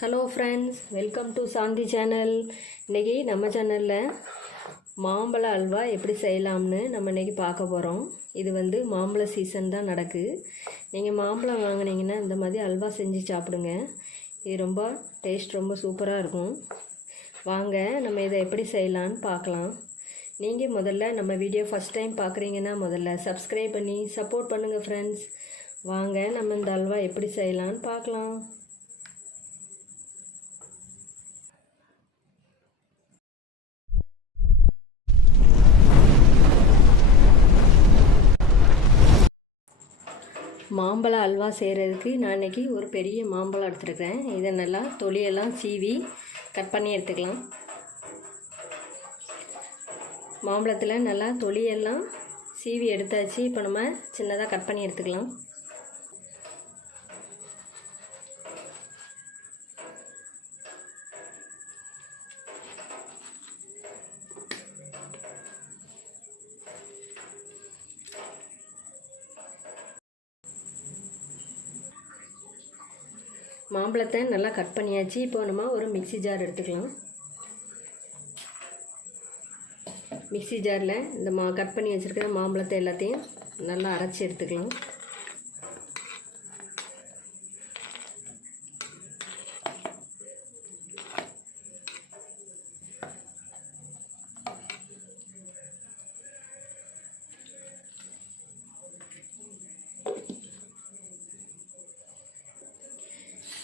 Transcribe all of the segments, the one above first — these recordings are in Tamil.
Hello friends welcome to Shanthi channel இன்றைக்கி நம்ம சேனலில் மாம்பழ அல்வா எப்படி செய்யலாம்னு நம்ம இன்றைக்கி பார்க்க போகிறோம் இது வந்து மாம்பழ சீசன் தான் நடக்குது நீங்கள் மாம்பழம் வாங்கினீங்கன்னா இந்த மாதிரி அல்வா செஞ்சு சாப்பிடுங்க. இது ரொம்ப டேஸ்ட் ரொம்ப சூப்பராக இருக்கும். வாங்க நம்ம இதை எப்படி செய்யலான்னு பார்க்கலாம். நீங்கள் முதல்ல நம்ம வீடியோ ஃபஸ்ட் டைம் பார்க்குறீங்கன்னா முதல்ல சப்ஸ்கிரைப் பண்ணி சப்போர்ட் பண்ணுங்கள் ஃப்ரெண்ட்ஸ் வாங்க நம்ம இந்த அல்வா எப்படி செய்யலான்னு பார்க்கலாம். மாம்பழ அல்வா செய்கிறதுக்கு நான் இன்றைக்கி ஒரு பெரிய மாம்பழம் எடுத்துருக்கிறேன். இதை நல்லா தொலியெல்லாம் சீவி கட் பண்ணி எடுத்துக்கலாம். மாம்பழத்தில் நல்லா தொலியெல்லாம் சீவி எடுத்தாச்சு. இப்போ நம்ம சின்னதாக கட் பண்ணி எடுத்துக்கலாம். மாம்பழத்தை நல்லா கட் பண்ணியாச்சு. இப்போ நம்ம ஒரு மிக்ஸி ஜார் எடுத்துக்கலாம். மிக்ஸி ஜாரில் இந்த மா கட் பண்ணி வச்சுருக்கிற மாம்பழத்தை எல்லாத்தையும் நல்லா அரைச்சி எடுத்துக்கலாம்.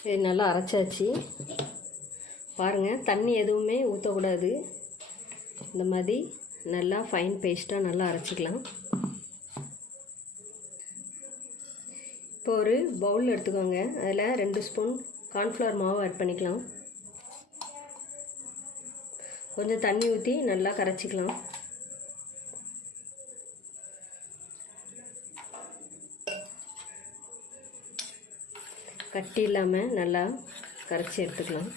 இது நல்லா அரைச்சாச்சு. பாருங்கள் தண்ணி எதுவுமே ஊற்றக்கூடாது இந்த மாதிரி நல்லா ஃபைன் பேஸ்ட்டாக நல்லா அரைச்சிக்கலாம். இப்போ ஒரு பவுல் எடுத்துக்கோங்க. அதில் ரெண்டு ஸ்பூன் கார்ன்ஃப்ளவர் மாவு ஆட் பண்ணிக்கலாம். கொஞ்சம் தண்ணி ஊற்றி நல்லா கரைச்சிக்கலாம். கட்டி இல்லாமல் நல்லா கரைச்சி எடுத்துக்கலாம்.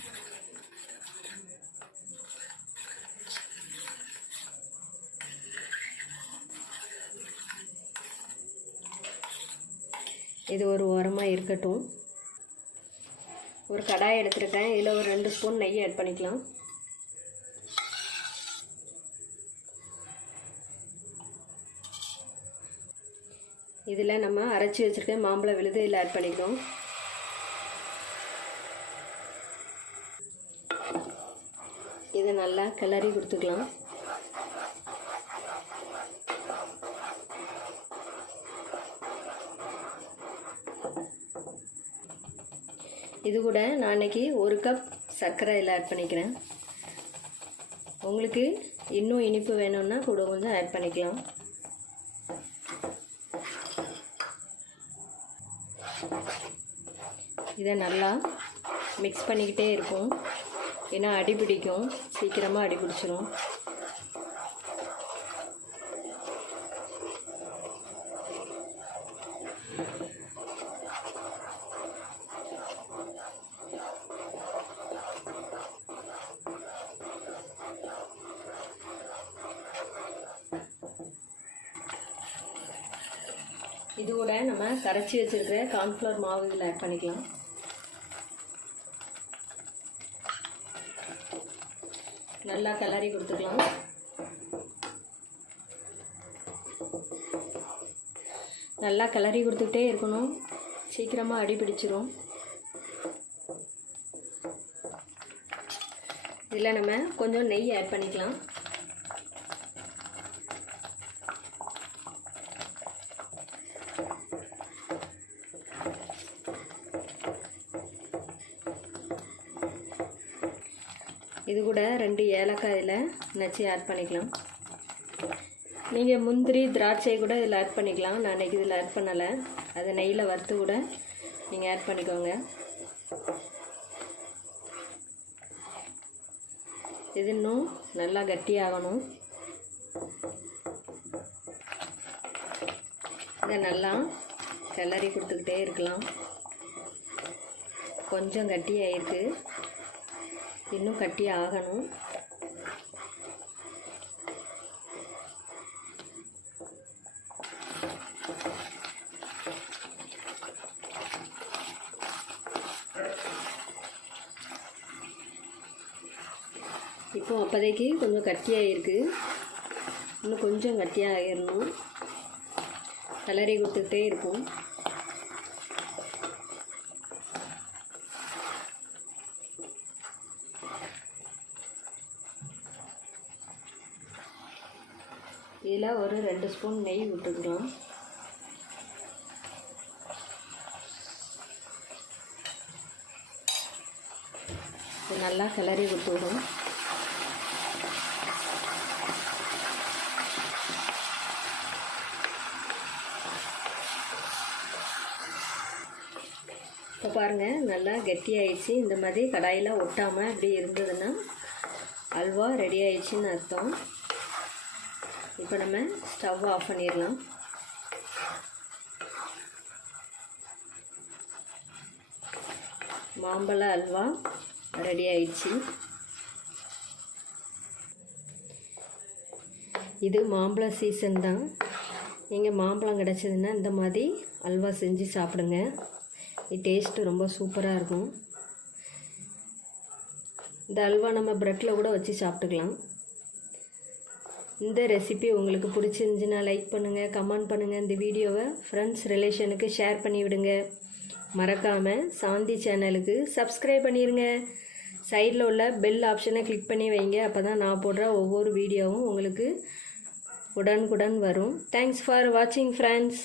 இது ஒரு ஓரமாக இருக்கட்டும். ஒரு கடாய் எடுத்துருக்கேன். இதில் ஒரு ரெண்டு ஸ்பூன் நெய் ஆட் பண்ணிக்கலாம். இதில் நம்ம அரைச்சி வச்சுருக்க மாம்பழ விழுது இதில் ஆட் பண்ணிக்கிறோம் கொஞ்சம் நல்லா கிளறி கொடுத்துக்கலாம். இது கூட நான் இன்னைக்கு ஒரு கப் சர்க்கரை இதில் ஆட் பண்ணிக்கிறேன். உங்களுக்கு இன்னும் இனிப்பு வேணும்னா கூட கொஞ்சம் ஆட் பண்ணிக்கலாம். இதை நல்லா மிக்ஸ் பண்ணிக்கிட்டே இருக்கும். ஏன்னா அடி பிடிக்கும். சீக்கிரமாக அடி பிடிச்சிரும். இது கூட நம்ம கரைச்சி வச்சிருக்கிற கார்ன்ஃப்ளவர் மாவு இதில் ஆட் பண்ணிக்கலாம். நல்லா கிளறி கொடுத்துக்கலாம். நல்லா கிளறி கொடுத்துக்கிட்டே இருக்கணும். சீக்கிரமாக அடி பிடிச்சிரும். இதில் நம்ம கொஞ்சம் நெய் ஆட் பண்ணிக்கலாம். இது கூட ரெண்டு ஏலக்காயில் நச்சு ஆட் பண்ணிக்கலாம். நீங்கள் முந்திரி திராட்சை கூட இதில் ஆட் பண்ணிக்கலாம். நான் இன்றைக்கி இதில் ஆட் பண்ணலை. அதை நெய்யில் வறுத்து கூட நீங்கள் ஆட் பண்ணிக்கோங்க. இது இன்னும் நல்லா கட்டியாகணும். இதை நல்லா கிளறி கொடுத்துக்கிட்டே இருக்கலாம். கொஞ்சம் கட்டியாயிருக்கு. இன்னும் கட்டி ஆகணும். இப்போ அப்போதைக்கு கொஞ்சம் கட்டியாகிருக்கு இன்னும் கொஞ்சம் கட்டியாக ஆகிடணும் கலரி கொடுத்துக்கிட்டே இருக்கும் இதில் ஒரு ரெண்டு ஸ்பூன் நெய் விட்டுக்கிறோம் இது நல்லா கிளறி விட்டுவிடும் இப்போ பாருங்கள் நல்லா கெட்டியாயிடுச்சு. இந்த மாதிரி கடாயில் ஒட்டாமல் இப்படி இருந்ததுன்னா அல்வா ரெடி ஆயிடுச்சுன்னு அர்த்தம். இப்போ நம்ம ஸ்டவ் ஆஃப் பண்ணிடலாம். மாம்பழ அல்வா ரெடி ஆயிடுச்சு. இது மாம்பழ சீசன் தான். நீங்கள் மாம்பழம் கிடச்சதுன்னா இந்த மாதிரி அல்வா செஞ்சு சாப்பிடுங்க. இது டேஸ்ட்டு ரொம்ப சூப்பராக இருக்கும். இந்த அல்வா நம்ம ப்ரெட்டில் கூட வச்சு சாப்பிட்டுக்கலாம். இந்த ரெசிபி உங்களுக்கு பிடிச்சிருந்துச்சுன்னா லைக் பண்ணுங்கள் கமெண்ட் பண்ணுங்கள் இந்த வீடியோவை ஃப்ரெண்ட்ஸ் ரிலேஷனுக்கு ஷேர் பண்ணிவிடுங்க மறக்காமல் சாந்தி சேனலுக்கு சப்ஸ்கிரைப் பண்ணிடுங்க சைடில் உள்ள பெல் ஆப்ஷனை கிளிக் பண்ணி வைங்க. அப்போ தான் நான் போடுற ஒவ்வொரு வீடியோவும் உங்களுக்கு உடனுக்குடன் வரும். தேங்க்ஸ் ஃபார் வாட்சிங் ஃப்ரெண்ட்ஸ்